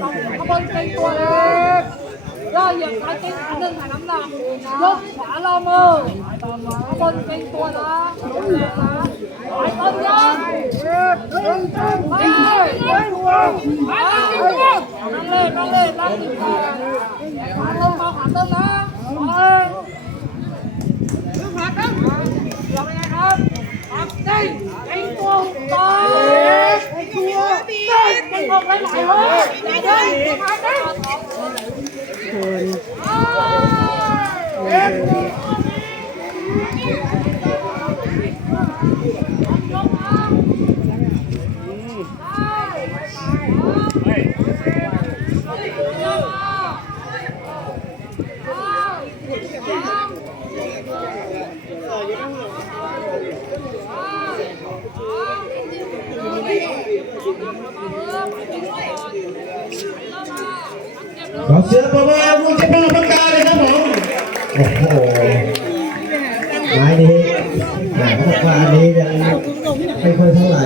ขาหนึ่งยกขวาลงมือไปบนเก่งตัวขบนเก่งตัวเองย่อเหยียบซ้ายเก่งขาหนึ่งถ่ายน้ำหนักยกขวาลงมือขบนเก่งตัวนะไปต้นยังไปไปนั่งเลยนั่งเลยนั่งดีกว่าขาต้นมาขาต้นนะไปเราเป็นไงครับครับได้ไอ้ตัวต่อไอ้ตัวได้มันบอกหลายหลายๆเลย คน ขอเสียงประมือมุกจะป้อประกาศเลยครับผมโอ้โหไม้นี้แหมเขาบอกว่าอันนี้ยังไม่ค่อยเท่าไหร่